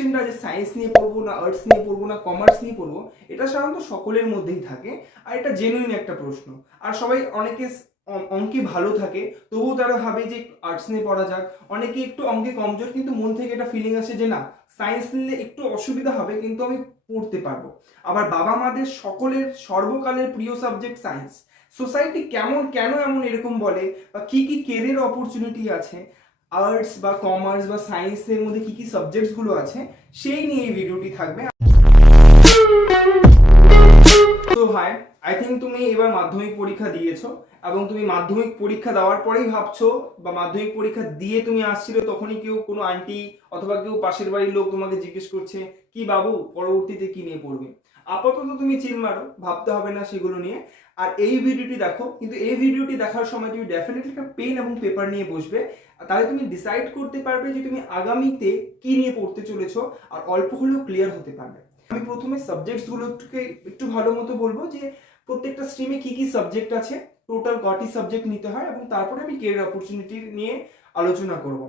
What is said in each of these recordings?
কোশ্চেনটা যে সায়েন্স নিয়ে পড়বো না আর্টস নিয়ে পড়বো না কমার্স নিয়ে পড়বো, এটা সাধারণত সকলের মধ্যেই থাকে আর এটা জেনুইন একটা প্রশ্ন। আর সবাই অনেকে অঙ্কে ভালো থাকে তবুও তারা ভাবে যে আর্টস নিয়ে পড়া যাক, অনেকে একটু অঙ্কে কমজোর কিন্তু মন থেকে একটা ফিলিং আসে যে না সায়েন্স নিলে একটু অসুবিধা হবে কিন্তু আমি পড়তে পারবো। আবার বাবা মাদের সকলের সর্বকালের প্রিয় সাবজেক্ট সায়েন্স। সোসাইটি কেন এমন এরকম বলে বা কি কি কেরিয়ার অপরচুনিটি আছে, আর্টস বা কমার্স বা সায়েন্সের মধ্যে কি কি সাবজেক্টসগুলো আছে সেই নিয়ে এই ভিডিওটি থাকবে। তো ভাই, আই থিঙ্ক তুমি এবার মাধ্যমিক পরীক্ষা দিয়েছো এবং তুমি মাধ্যমিক পরীক্ষা দেওয়ার পরেই ভাবছো বা মাধ্যমিক পরীক্ষা দিয়ে তুমি আসছিলে তখনই কেউ কোনো আন্টি অথবা কেউ পাশের বাড়ির লোক তোমাকে জিজ্ঞেস করছে কি বাবু পরবর্তীতে কি নিয়ে পড়বে। আপাতত তুমি চিল মারো, ভাবতে হবে না সেগুলো নিয়ে। আর এই ভিডিওটি দেখো, কিন্তু এই ভিডিওটি দেখার সময় তুমি ডেফিনেটলি একটা পেন এবং পেপার নিয়ে বসবে, তাহলে তুমি ডিসাইড করতে পারবে যে তুমি আগামীতে কি নিয়ে পড়তে চলেছো আর অল্প হলেও ক্লিয়ার হতে পারবে। আমি প্রথমে সাবজেক্টসগুলোকে একটু ভালো মতো বলবো যে প্রত্যেকটা স্ট্রিমে কি কি সাবজেক্ট আছে, টোটাল কটি সাবজেক্ট নিতে হয়, এবং তারপরে আমি কেরিয়ার অপরচুনিটি নিয়ে আলোচনা করব।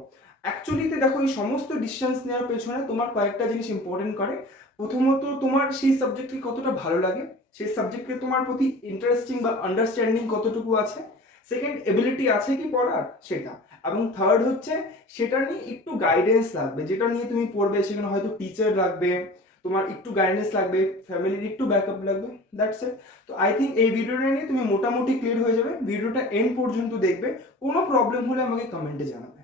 অ্যাকচুয়ালিতে দেখো এই সমস্ত ডিসিশনস নেওয়ার পেছনে তোমার কয়েকটা জিনিস ইম্পর্টেন্ট করে। প্রথমত তোমার সেই সাবজেক্টকে কতটা ভালো লাগে, সেই সাবজেক্টকে তোমার প্রতি ইন্টারেস্টিং বা আন্ডারস্ট্যান্ডিং কতটুকু আছে, সেকেন্ড এবিলিটি আছে কি পড়ার সেটা, এবং থার্ড হচ্ছে সেটা নিয়ে একটু গাইডেন্স লাগবে, যেটা নিয়ে তুমি পড়বে সেখানে হয়তো টিচার লাগবে, তোমার একটু গাইডেন্স লাগবে, ফ্যামিলির একটু ব্যাকআপ লাগবে, দ্যাটস ইট। তো আই থিঙ্ক এই ভিডিওটা নিয়ে তুমি মোটামুটি ক্লিয়ার হয়ে যাবে। ভিডিওটা এন্ড পর্যন্ত দেখবে, কোনো প্রবলেম হলে আমাকে কমেন্টে জানাবে।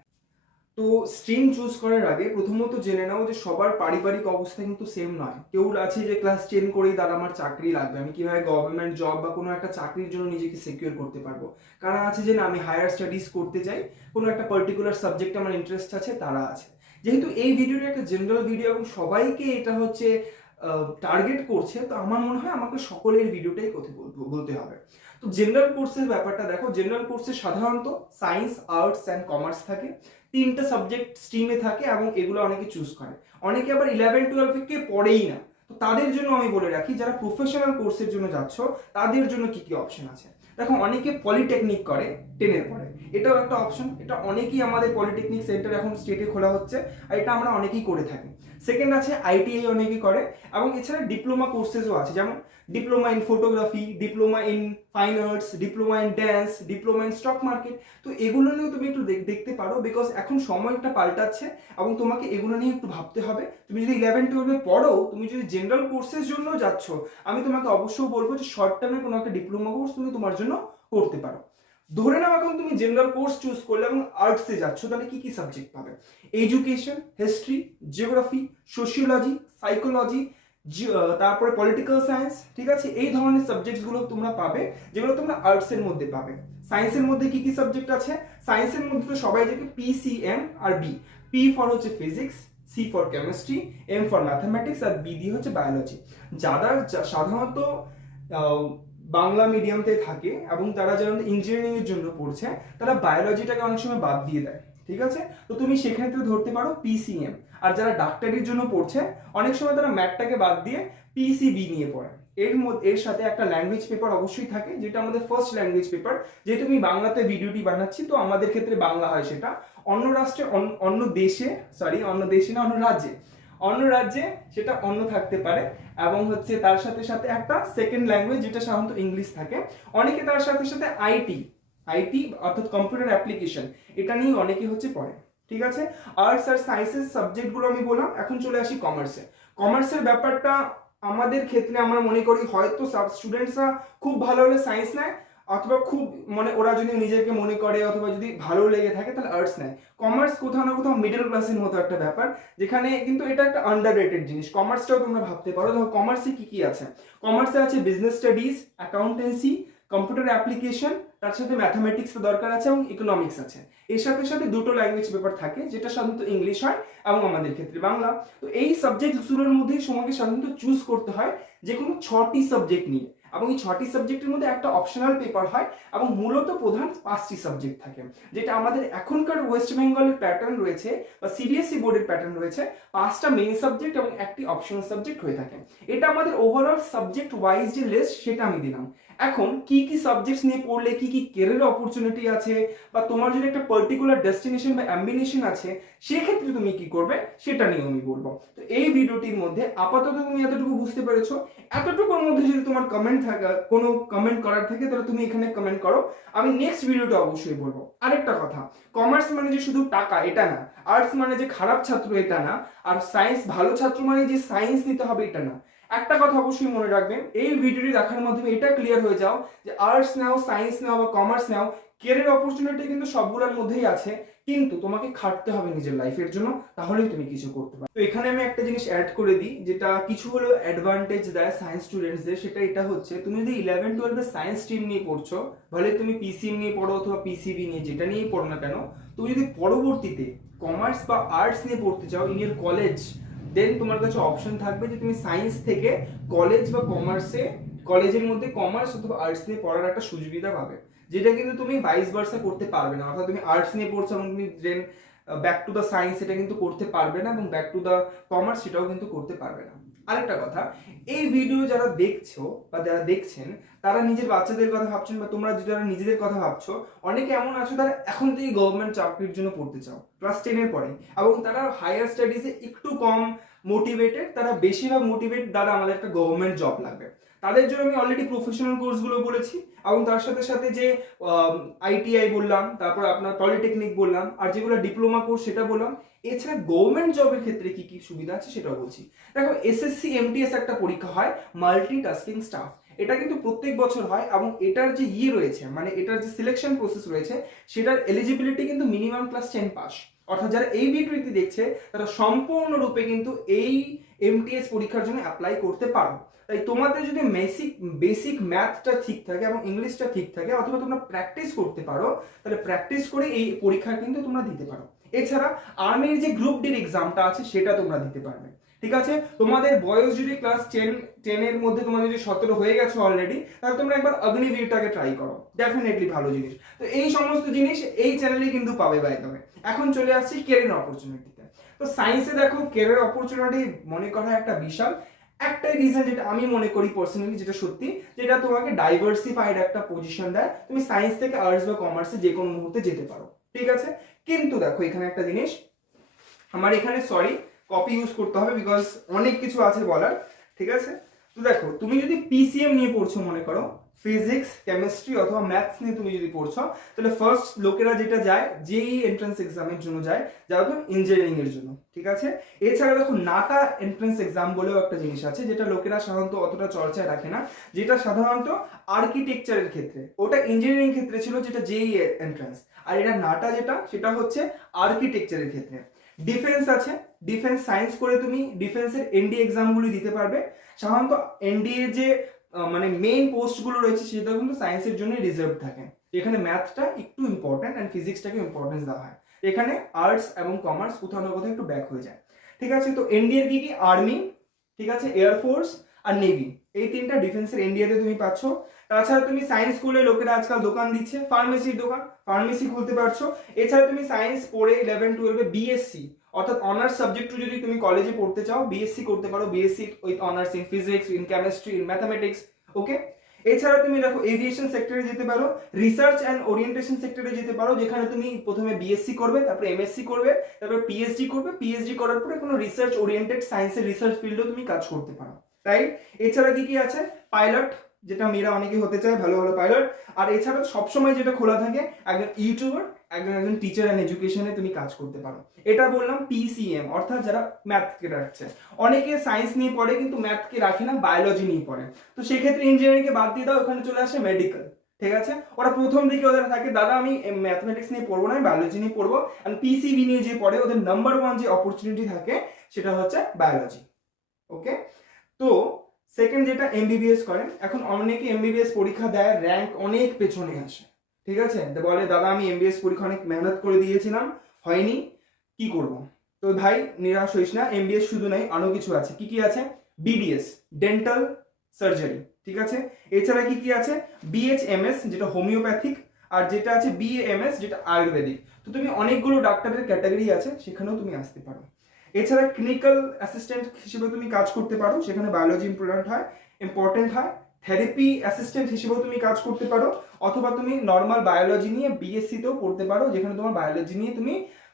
তো স্ট্রিম চুজ করার আগে প্রথমত জেনে নাও যে সবার পারিবারিক অবস্থা কিন্তু সেম নয়। কেউ আছে যে ক্লাস 10 করেই দাদা আমার চাকরি লাগবে, আমি কিভাবে গভর্নমেন্ট জব বা কোনো একটা চাকরির জন্য নিজেকে সিকিউর করতে পারবো। কারা আছে যে না আমি হায়ার স্টাডিজ করতে চাই, কোনো একটা পার্টিকুলার সাবজেক্টে আমার ইন্টারেস্ট আছে, তারা আছে। যেহেতু এই ভিডিওটা একটা জেনারেল ভিডিও এবং সবাইকে এটা হচ্ছে টার্গেট করছে, তো আমার মনে হয় আমাকে সকলের ভিডিওটাই বলতে হবে। তো জেনারেল কোর্সের ব্যাপারটা দেখো, জেনারেল কোর্সে সাধারণত সায়েন্স, আর্টস অ্যান্ড কমার্স থাকে, তিনটা সাবজেক্ট স্ট্রিমে থাকে এবং এগুলো অনেকে চুজ করে। অনেকে আবার 11-12 কে পড়েই না। তো তাদের জন্য আমি বলে রাখি, যারা প্রফেশনাল কোর্সের জন্য যাচ্ছ তাদের জন্য কি কি অপশন আছে। দেখো অনেকে পলিটেকনিক করে 10-এর পরে, এটাও একটা অপশন। এটা অনেকেই আমাদের পলিটেকনিক সেন্টার এখন স্টেটে খোলা হচ্ছে আর এটা আমরা অনেকেই করে থাকি। সেকেন্ড আছে আইটিআই অনেকেই করে, এবং এছাড়া ডিপ্লোমা কোর্সেসও আছে, যেমন diploma in photography, diploma in fine arts, diploma in dance, diploma in stock market. তো এগুলো নিয়েও তুমি একটু দেখতে পারো, বিকজ এখন সময়টা পাল্টাচ্ছে এবং তোমাকে এগুলো নিয়ে একটু ভাবতে হবে। তুমি যদি 11-12 পড়ো, তুমি যদি জেনারেল কোর্সের জন্য যাচ্ছ, আমি তোমাকে অবশ্যই বলবো যে শর্ট টার্মে কোনো একটা ডিপ্লোমা কোর্স তুমি তোমার জন্য করতে পারো। ধরে নাও এখন তুমি জেনারেল কোর্স চুজ করলে এবং আর্টসে যাচ্ছ, তাহলে কি কি সাবজেক্ট পাবে? Education, history, geography, sociology, psychology, তারপরে পলিটিক্যাল সায়েন্স, ঠিক আছে? এই ধরনের সাবজেক্টসগুলো তোমরা পাবে, যেগুলো তোমরা আর্টসের মধ্যে পাবে। সায়েন্সের মধ্যে কি কি সাবজেক্ট আছে? সায়েন্সের মধ্যে তো সবাই জানে পিসিএম আর বি। পি ফর হচ্ছে physics, C for chemistry, M for mathematics আর বি দিয়ে হচ্ছে বায়োলজি। যারা সাধারণত বাংলা মিডিয়ামতে থাকে এবং তারা যারা ইঞ্জিনিয়ারিং এর জন্য পড়ছে, তারা বায়োলজিটাকে অনেক সময় বাদ দিয়ে দেয়, ঠিক আছে? তো তুমি সেক্ষেত্রে ধরতে পারো পিসিএম। আর যারা ডাক্তারির জন্য পড়ছে, অনেক সময় তারা ম্যাথটাকে বাদ দিয়ে পিসিবি নিয়ে পড়ে। এর সাথে একটা ল্যাঙ্গুয়েজ পেপার অবশ্যই থাকে, যেটা আমাদের ফার্স্ট ল্যাঙ্গুয়েজ পেপার। যেহেতু আমি বাংলাতে ভিডিওটি বানাচ্ছি, তো আমাদের ক্ষেত্রে বাংলা হয় সেটা। অন্য রাষ্ট্রে, অন্য দেশে না, অন্য রাজ্যে সেটা অন্য থাকতে পারে, এবং হচ্ছে তার সাথে সাথে একটা সেকেন্ড ল্যাঙ্গুয়েজ যেটা সাধারণত ইংলিশ থাকে। অনেকে তার সাথে সাথে আইটি অর্থাৎ কম্পিউটার অ্যাপ্লিকেশন, এটা নিয়ে অনেকে হচ্ছে পড়ে, ঠিক আছে? আর্টস আর সায়েন্সের সাবজেক্টগুলো আমি বললাম। এখন চলে আসি কমার্সে। কমার্সের ব্যাপারটা আমাদের ক্ষেত্রে আমরা মনে করি হয়তো স্টুডেন্টসরা খুব ভালো হলে সায়েন্স নেয়, অথবা খুব ওরা যদি নিজেকে মনে করে অথবা যদি ভালো লেগে থাকে তাহলে আর্টস নেয়। কমার্স কোথাও না কোথাও মিডল ক্লাসের মতো একটা ব্যাপার, যেখানে কিন্তু এটা একটা আন্ডাররেটেড জিনিস। কমার্সটাও তোমরা ভাবতে পারো। দেখো কমার্সে কি কি আছে? কমার্সে আছে business studies, accountancy, computer application, তার সাথে ম্যাথামেটিক্স দরকার আছে এবং ইকোনমিক্স আছে। এর সাথে সাথে দুটো ল্যাঙ্গুয়েজ পেপার থাকে, যেটা সাধারণত ইংলিশ হয় এবং আমাদের ক্ষেত্রে বাংলা। তো এই সাবজেক্টগুলোর মধ্যেই তোমাকে সাধারণত চুজ করতে হয় যে কোনো 6টি সাবজেক্ট নিয়ে, এবং এই 6টি সাবজেক্টের মধ্যে একটা অপশনাল পেপার হয় এবং মূলত প্রধান 5টি সাবজেক্ট থাকে, যেটা আমাদের এখনকার ওয়েস্ট বেঙ্গলের প্যাটার্ন রয়েছে বা সিবিএসই বোর্ডের প্যাটার্ন রয়েছে। 5টা মেইন সাবজেক্ট এবং একটি অপশনাল সাবজেক্ট হয়ে থাকে। এটা আমাদের ওভারঅল সাবজেক্ট ওয়াইজ যে লিস্ট, সেটা আমি দিলাম। এখন কি কি সাবজেক্টস নিয়ে পড়লে কি কি ক্যারিয়ার অপরচুনিটি আছে, বা তোমার যদি একটা পার্টিকুলার ডেস্টিনেশন বা অ্যাম্বিনেশন আছে সেক্ষেত্রে তুমি কি করবে সেটা নিয়ে আমি বলবো। তো এই ভিডিওটির মধ্যে আপাতত তুমি এতটুকু বুঝতে পেরেছো। এতটুকুর মধ্যে যদি তোমার কমেন্ট থাকে, কোনো কমেন্ট করার থাকে, তাহলে তুমি এখানে কমেন্ট করো, আমি নেক্সট ভিডিওটা অবশ্যই বলবো। আরেকটা কথা, কমার্স মানে যে শুধু টাকা এটা না, আর্টস মানে যে খারাপ ছাত্র এটা না, আর সায়েন্স ভালো ছাত্র মানে যে সায়েন্স নিতে হবে এটা না। একটা কথা অবশ্যই মনে রাখবেন, এই ভিডিওটি দেখার মাধ্যমে এটা ক্লিয়ার হয়ে যাও যে আর্টস নাও, সায়েন্স নাও বা কমার্স নাও, ক্যারিয়ার অপরচুনিটি কিন্তু সবগুলোর মধ্যেই আছে, কিন্তু তোমাকে খাটতে হবে নিজের লাইফের জন্য, তাহলেই তুমি কিছু করতে পারবে। তো এখানে আমি একটা জিনিস অ্যাড করে দিই, যেটা কিছু হলেও অ্যাডভান্টেজ দেয় সায়েন্স স্টুডেন্টসদের, সেটা এটা হচ্ছে, তুমি যদি 11-12 সায়েন্স স্ট্রিম নিয়ে পড়ছো, ভালো তুমি পিসিএম নিয়ে পড়ো অথবা পিসিবি নিয়ে, যেটা নিয়েই পড়ো না কেন, তুমি যদি পরবর্তীতে কমার্স বা আর্টস নিয়ে পড়তে চাও ইন ইয়ার কলেজ, দেন তোমার কাছে অপশন থাকবে যে তুমি সায়েন্স থেকে কলেজ বা কমার্সে, কলেজের মধ্যে কমার্স অথবা আর্টস নিয়ে পড়ার একটা সুবিধা পাবে, যেটা কিন্তু তুমি ভাইস ভার্সা করতে পারবে না। অর্থাৎ তুমি আর্টস নিয়ে পড়ছো এবং তুমি then back to the science এটা কিন্তু করতে পারবে না, এবং ব্যাক টু দ্য কমার্স সেটাও কিন্তু করতে পারবে না। আরেকটা কথা, এই ভিডিও যারা দেখছো বা যারা দেখছেন, তারা নিজের বাচ্চাদের কথা ভাবছেন, বা তোমরা যারা নিজেদের কথা ভাবছো, অনেকে এমন আছো তারা এখন থেকে গভর্নমেন্ট চাকরির জন্য পড়তে চাও ক্লাস 10-এর পরে, এবং তারা হায়ার স্টাডিজে একটু কম মোটিভেটেড, তারা বেশিরভাগ মোটিভেট, দাদা আমাদের একটা গভর্নমেন্ট জব লাগবে। তাদের জন্য আমি অলরেডি প্রফেশনাল কোর্সগুলো বলেছি, এবং তার সাথে সাথে যে আইটিআই বললাম, তারপর আপনার পলিটেকনিক বললাম, আর যেগুলো ডিপ্লোমা কোর্স সেটা বললাম। এছাড়া গভর্নমেন্ট জবের ক্ষেত্রে কি কি সুবিধা আছে সেটাও বলছি। দেখো, এসএসসি এমটিএস একটা পরীক্ষা হয়, মাল্টিটাস্কিং স্টাফ, এটা কিন্তু প্রত্যেক বছর হয়, এবং এটার যে রয়েছে, মানে এটার যে সিলেকশন প্রসেস রয়েছে, সেটার এলিজিবিলিটি কিন্তু মিনিমাম ক্লাস 10 পাস। অর্থাৎ যারা এই ভিডিওটি দেখছে তারা সম্পূর্ণরূপে কিন্তু এই এমটিএস পরীক্ষার জন্য অ্যাপ্লাই করতে পারো। তাই তোমাদের যদি বেসিক ম্যাথটা ঠিক থাকে এবং ইংলিশটা ঠিক থাকে, অথবা তোমরা প্র্যাকটিস করতে পারো, তাহলে প্র্যাকটিস করে এই পরীক্ষা কিন্তু তোমরা দিতে পারো। এছাড়া আর্মির যে গ্রুপ ডির এক্সামটা আছে সেটা তোমরা দিতে পারবে। ঠিক আছে, তোমাদের বয়স যদি ক্লাস 10 এর মধ্যে তোমাদের যদি 17 হয়ে গেছে অলরেডি, তাহলে তোমরা একবার অগ্নিবীরটাকে ট্রাই করো, ডেফিনেটলি ভালো জিনিস। তো এই সমস্ত জিনিস এই চ্যানেলে কিন্তু পাবে বাই দ্য ওয়ে। এখন চলে আসছি ক্যারিয়ার অপরচুনিটিতে। তো সায়েন্সে দেখো, ক্যারিয়ার অপরচুনিটি মনে করা একটা বিশাল, একটাই রিজন যেটা আমি মনে করি পার্সোনালি, যেটা সত্যি, যেটা তোমাকে ডাইভার্সিফাইড একটা পজিশন দেয়, তুমি সায়েন্স থেকে আর্টস বা কমার্সে যে কোনো মুহূর্তে যেতে পারো। ঠিক আছে, কিন্তু দেখো এখানে একটা জিনিস, আমার এখানে সরি কপি ইউজ করতে হবে, বিকজ অনেক কিছু আছে বলার। ঠিক আছে, তো দেখো, তুমি যদি পিসিএম নিয়ে পড়ছো, মনে করো ফিজিক্স, কেমিস্ট্রি অথবা ম্যাথস নিয়ে তুমি যদি পড়ছো, তাহলে ফার্স্ট লোকেরা যেটা যায়, যেই এন্ট্রান্স এক্সামের জন্য যায়, যারা তো ইঞ্জিনিয়ারিং এর জন্য। ঠিক আছে, এছাড়া দেখো নাটা এন্ট্রান্স এক্সাম বলেও একটা জিনিস আছে, যেটা লোকেরা সাধারণত অতটা চর্চায় রাখে না, যেটা সাধারণত আর্কিটেকচারের ক্ষেত্রে, ওটা ইঞ্জিনিয়ারিং ক্ষেত্রে ছিল, যেটা যেই এন্ট্রান্স, আর এটা নাটা যেটা, সেটা হচ্ছে আর্কিটেকচারের ক্ষেত্রে। ডিফেন্স আছে, ডিফেন্স সায়েন্স করে তুমি ডিফেন্সের এনডি এক্সামগুলি দিতে পারবে। সাধারণত এনডিএ যে মানে মেইন পোস্টগুলো রয়েছে সেটা কিন্তু সায়েন্সের জন্য রিজার্ভ থাকে, এখানে ম্যাথটা একটু ইম্পর্টেন্ট অ্যান্ড ফিজিক্সটাকে ইম্পর্টেন্স দেওয়া হয়, এখানে আর্টস এবং কমার্স কোথাও না কোথাও একটু ব্যাক হয়ে যায়। ঠিক আছে, তো এনডিএর কি কি, আর্মি, ঠিক আছে, এয়ারফোর্স আর নেভি, এই তিনটা ডিফেন্সের এনডিএতে তুমি পাচ্ছ। তাছাড়া তুমি সায়েন্স স্কুলে লোকেরা আজকাল দোকান দিচ্ছে, ফার্মেসির দোকান, ফার্মেসি খুলতে পারছো। এছাড়া তুমি সায়েন্স পড়ে 11-12 বিএসসি অর্থাৎ অনার্স সাবজেক্ট যদি তুমি কলেজে পড়তে চাও, বিএসসি করতে পারো, BSc with honours in physics, in chemistry, in mathematics. Okay, এছাড়া তুমি দেখো এভিয়েশন সেক্টরে যেতে পারো, রিসার্চ অ্যান্ড ওরিয়েন্টেশন সেক্টরে যেতে পারো, যেখানে তুমি প্রথমে বিএসসি করবে, তারপরে এমএসসি করবে, তারপর পিএইচডি করবে, পিএইচডি করার পরে কোনো রিসার্চ ওরিয়েন্টেড সায়েন্সের রিসার্চ ফিল্ডেও তুমি কাজ করতে পারো। রাইট, এছাড়া কি কি আছে, পাইলট, যেটা মেয়েরা অনেকে হতে চায়, ভালো ভালো পাইলট। আর এছাড়া সবসময় যেটা খোলা থাকে, একজন ইউটিউবার, একজন টিচার অ্যান্ড এডুকেশনে তুমি কাজ করতে পারো। এটা বললাম পিসিএম, অর্থাৎ যারা ম্যাথকে রাখছে। অনেকে সায়েন্স নিয়ে পড়ে কিন্তু ম্যাথকে রাখে না, বায়োলজি নিয়ে পড়ে, তো সেক্ষেত্রে ইঞ্জিনিয়ারিংকে বাদ দিয়ে দাও, ওখানে চলে আসে মেডিকেল। ঠিক আছে, ওরা প্রথম দিকে ওদের থাকে, দাদা আমি ম্যাথমেটিক্স নিয়ে পড়বো না, আমি বায়োলজি নিয়ে পড়বো, আর পিসিবি নিয়ে যে পড়ে, ওদের নাম্বার 1 যে অপরচুনিটি থাকে সেটা হচ্ছে বায়োলজি। ওকে, তো সেকেন্ড যেটা এমবিবিএস করেন, এখন অনেকে এমবিবিএস পরীক্ষা দেয়, র্যাঙ্ক অনেক পেছনে আসে। ঠিক আছে, বলে দাদা আমি এমবিবিএস পরীক্ষা অনেক মেহনত করে দিয়েছিলাম, হয়নি, কি করব? তো ভাই নিরাশ হইস না, এমবিবিএস শুধু নাই, আরো কিছু আছে। কি কি আছে? BDS, dental surgery. ঠিক আছে, এছাড়া কি কি আছে? বিএইচএমএস, যেটা হোমিওপ্যাথিক, আর যেটা আছে বিএএমএস, যেটা আয়ুর্বেদিক। তো তুমি অনেকগুলো ডাক্তারের ক্যাটাগরি আছে, সেখানেও তুমি আসতে পারো। এছাড়া ক্লিনিক্যাল অ্যাসিস্ট্যান্ট হিসেবে তুমি কাজ করতে পারো, সেখানে বায়োলজি ইম্পর্টেন্ট হয়। থেরাপি অ্যাসিস্ট্যান্ট হিসেবেও তুমি কাজ করতে পারো, অথবা তুমি নর্মাল বায়োলজি নিয়ে বিএসসিতেও পড়তে পারো, যেখানে তোমার বায়োলজি নিয়ে তুমি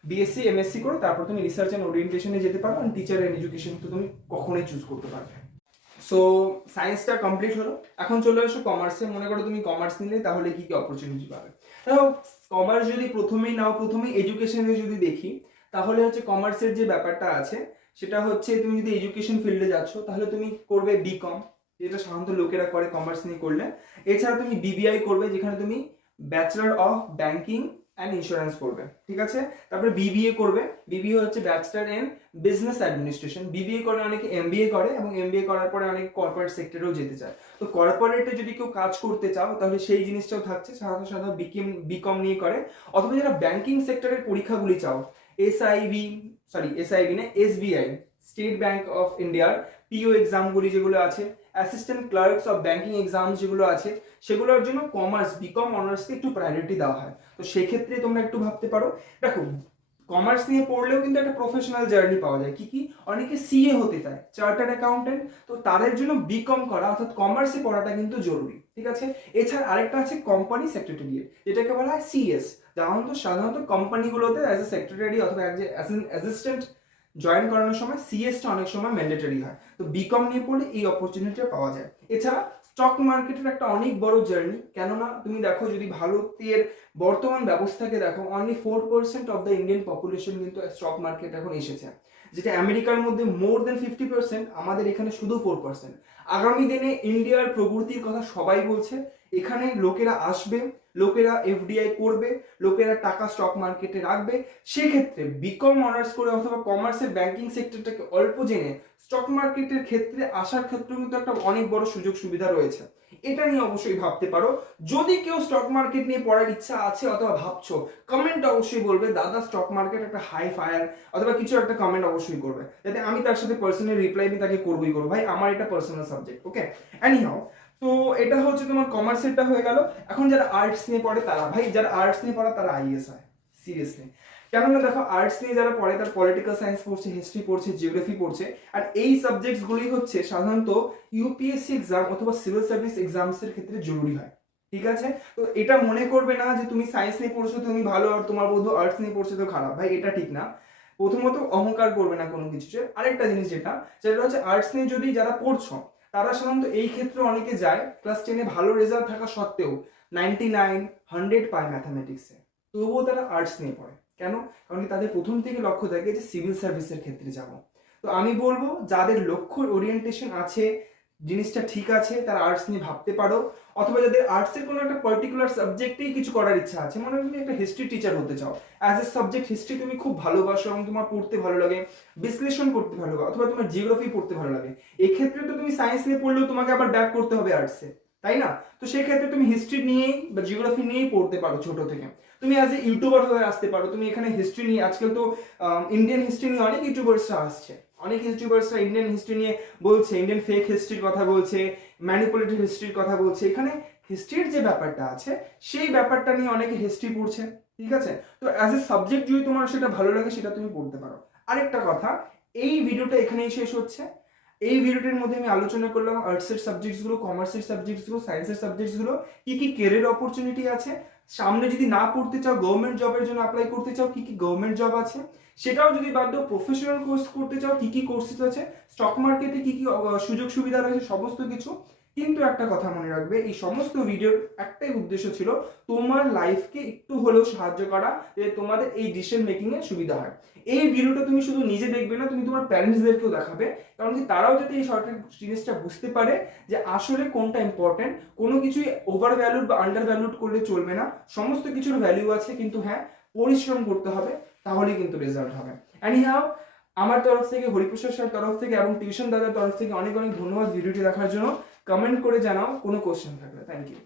বিএসসি এমএসসি করো, তারপর তুমি রিসার্চ অ্যান্ড ওরিয়েন্টেশনে যেতে পারো, আর টিচার অ্যান্ড এডুকেশন তো তুমি কখনোই চুজ করতে পারবে। সো সায়েন্সটা কমপ্লিট হলো, এখন চলে আসো কমার্সে। মনে করো তুমি কমার্স নিলে তাহলে কি কি অপরচুনিটি পাবে। দেখো কমার্স যদি প্রথমেই নাও, প্রথমেই এডুকেশনে যদি দেখি, তাহলে হচ্ছে কমার্সের যে ব্যাপারটা আছে সেটা হচ্ছে তুমি যদি এডুকেশন ফিল্ডে যাচ্ছ তাহলে তুমি করবে বিকম, যেটা সাধারণত লোকেরা করে কমার্স নিয়ে করলে। এছাড়া তুমি বিবিআই করবে, যেখানে তুমি bachelor of banking and insurance করবে, ঠিক আছে। তারপরে বিবিএ করবে, বিবিএ হচ্ছে bachelor in business administration. BBA করে অনেকে এমবিএ করে, এবং এমবিএ করার পরে অনেকে কর্পোরেট সেক্টরেও যেতে চায়। তো কর্পোরেটে যদি কেউ কাজ করতে চাও তাহলে সেই জিনিসটাও থাকছে, সাধারণত বিকম নিয়ে করে। অথবা যারা ব্যাংকিং সেক্টরের পরীক্ষাগুলি চাও, এসআইবি না এসবিআই, স্টেট ব্যাংক অফ ইন্ডিয়ার পিও এক্সামগুলি যেগুলো আছে, assistant clerks of banking exam যেগুলো আছে, সেগুলোর জন্য কমার্স বিকম অনার্সকে একটু প্রায়োরিটি দেওয়া হয়। তো সেক্ষেত্রে তোমরা একটু ভাবতে পারো। দেখো কমার্স নিয়ে পড়লেও কিন্তু একটা প্রফেশনাল জার্নি পাওয়া যায়। কি কি, অনেকে সিএ হতে চায়, চার্টার্ড অ্যাকাউন্টেন্ট, তো তাদের জন্য বিকম করা অর্থাৎ কমার্সে পড়াটা কিন্তু জরুরি, ঠিক আছে। এছাড়া আরেকটা আছে কোম্পানি সেক্রেটারিয়েট, যেটাকে বলা হয় সিএস। সাধারণত কোম্পানিগুলোতে অ্যাজ এ সেক্রেটারি অথবা অ্যাজ এন অ্যাসিস্ট্যান্ট জয়েন করানোর সময় সিএসটা অনেক সময় ম্যান্ডেটরি হয়। তো বিকম নিয়ে পড়লে এই অপরচুনিটিটা পাওয়া যায়। এছাড়া স্টক মার্কেটের একটা অনেক বড় জার্নি, কেননা তুমি দেখো যদি ভারতের বর্তমান ব্যবস্থাকে দেখো, only 4% of the Indian population কিন্তু স্টক মার্কেট এখন এসেছে, যেটা আমেরিকার মধ্যে মোর দেন 50%, আমাদের এখানে শুধু 4%। আগামী দিনে ইন্ডিয়ার প্রগতির কথা সবাই বলছে, এখানে লোকেরা আসবে, লোকেরা এফডিআই করবে, লোকেরা টাকা স্টক মার্কেটে রাখবে। সেক্ষেত্রে বিকম অনার্স করে অথবা কমার্সের ব্যাংকিং সেক্টরটাকে অল্প জেনে স্টক মার্কেটের ক্ষেত্রে আসার ক্ষেত্রে কিন্তু একটা অনেক বড় সুযোগ সুবিধা রয়েছে। এটা নিয়ে অবশ্যই ভাবতে পারো। যদি কেউ স্টক মার্কেট নিয়ে পড়ার ইচ্ছা আছে অথবা ভাবছো, কমেন্ট অবশ্যই বলবে দাদা স্টক মার্কেট একটা হাই ফায়ার, অথবা কিছু একটা কমেন্ট অবশ্যই করবে, যাতে আমি তার সাথে পার্সোনাল রিপ্লাই আমি তাকে করবোই করবো, ভাই আমার এটা পার্সোনাল সাবজেক্ট, ওকে। এনিহাউ, তো এটা হচ্ছে তোমার কমার্সেরটা হয়ে গেল। এখন যারা আর্টস নিয়ে পড়ে তারা, ভাই যারা আর্টস নিয়ে পড়ে তারা আইএস হয়, সিরিয়াসলি। কেননা দেখো আর্টস নিয়ে যারা পড়ে তার পলিটিক্যাল সায়েন্স পড়ছে, হিস্ট্রি পড়ছে, জিওগ্রাফি পড়ছে, আর এই সাবজেক্টসগুলি হচ্ছে সাধারণত ইউপিএসসি এক্সাম অথবা সিভিল সার্ভিস এক্সামসের ক্ষেত্রে জরুরি হয়, ঠিক আছে। তো এটা মনে করবে না যে তুমি সায়েন্স নিয়ে পড়ছো তুমি ভালো, আর তোমার বন্ধু আর্টস নিয়ে পড়ছে তো খারাপ, ভাই এটা ঠিক না। প্রথমত অহংকার করবে না কোনো কিছুতে। আরেকটা জিনিস যেটা হচ্ছে আর্টস নিয়ে যদি যারা পড়ছো তারা সাধারণত এই ক্ষেত্রে অনেকে যায় ক্লাস 10-এ ভালো রেজাল্ট থাকা সত্ত্বেও 99, 100 পায় ম্যাথামেটিক্সে, তবুও তারা আর্টস নিয়ে পড়ে। কেন? কারণ কি তাদের প্রথম থেকে লক্ষ্য থাকে যে সিভিল সার্ভিসের ক্ষেত্রে যাব। তো আমি বলবো যাদের লক্ষ্য ওরিয়েন্টেশন আছে, জিনিসটা ঠিক আছে, তারা আর্টস নিয়ে ভাবতে পারো। অথবা যাদের আর্টসের কোনো একটা পার্টিকুলার সাবজেক্টেই কিছু করার ইচ্ছা আছে, মনে হয় তুমি একটা হিস্ট্রি টিচার হতে চাও, অ্যাজ এ সাবজেক্ট হিস্ট্রি তুমি খুব ভালোবাসো এবং তোমার পড়তে ভালো লাগে, বিশ্লেষণ করতে ভালো লাগে, অথবা তোমার জিওগ্রাফি পড়তে ভালো লাগে, এক্ষেত্রে তো তুমি সায়েন্স নিয়ে পড়লেও তোমাকে আবার ব্যাক করতে হবে আর্টসে, তাই না? তো সেই ক্ষেত্রে তুমি হিস্ট্রি নিয়েই বা জিওগ্রাফি নিয়েই পড়তে পারো ছোট থেকে। তুমি অ্যাজ এ ইউটিউবার হয়ে আসতে পারো, তুমি এখানে হিস্ট্রি নিয়ে, আজকাল তো ইন্ডিয়ান হিস্ট্রি নিয়ে অনেক ইউটিউবার্সরা আসছে, অনেক ইউটিউবার্সরা ইন্ডিয়ান হিস্ট্রি নিয়ে বলছে, ইন্ডিয়ান ফেক হিস্ট্রির কথা বলছে, ম্যানিপুলেটেড হিস্ট্রির কথা বলছে। এখানে হিস্ট্রির যে ব্যাপারটা আছে সেই ব্যাপারটা নিয়ে অনেকে হিস্ট্রি পড়ছে, ঠিক আছে। তো অ্যাজ এ সাবজেক্ট যদি তোমার সেটা ভালো লাগে সেটা তুমি পড়তে পারো। আরেকটা কথা, এই ভিডিওটা এখানেই শেষ হচ্ছে। এই ভিডিওটির মধ্যে আমি আলোচনা করলাম আর্টসের সাবজেক্টসগুলো, কমার্সের সাবজেক্টসগুলো, সায়েন্সের সাবজেক্টসগুলো কি কি ক্যারিয়ার অপরচুনিটি আছে, সামনে যদি না পড়তে চাও গভর্নমেন্ট জবের জন্য অ্যাপ্লাই করতে চাও কি কি গভর্নমেন্ট জব আছে, সেটাও যদি বাদ দাও প্রফেশনাল কোর্স করতে চাও কি কি কোর্সেস আছে, স্টক মার্কেটে কি কি সুযোগ সুবিধা রয়েছে, সমস্ত কিছু। কিন্তু একটা কথা মনে রাখবে, এই সমস্ত ভিডিওর একটাই উদ্দেশ্য ছিল তোমার লাইফকে একটু হলেও সাহায্য করা, যে তোমাদের এই ডিসিশন মেকিং এ সুবিধা হয়। এই ভিডিওটা তুমি শুধু নিজে দেখবে না, তুমি তোমার প্যারেন্টসদেরকেও দেখাবে, কারণ কি তারাও যাতে এই শর্টের জিনিসটা বুঝতে পারে যে আসলে কোনটা ইম্পর্টেন্ট। কোনো কিছুই ওভার ভ্যালুড বা আন্ডার ভ্যালুড করলে চলবে না, সমস্ত কিছুর ভ্যালু আছে, কিন্তু হ্যাঁ পরিশ্রম করতে হবে, তাহলেই কিন্তু রেজাল্ট হবে। এনিহাউ, আমার তরফ থেকে, হরিপ্রসাদ স্যার তরফ থেকে এবং টিউশন দাদার তরফ থেকে অনেক অনেক ধন্যবাদ ভিডিওটি দেখার জন্য। কমেন্ট করে জানাও কোনো কোশ্চেন থাকলে। Thank you.